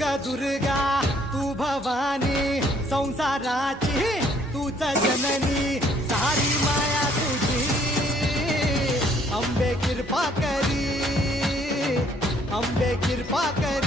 ग दुर्गा तू भवानी संसाराची तूच जननी सारी माया तुझी अंबे कृपा करी अंबे कृपा करी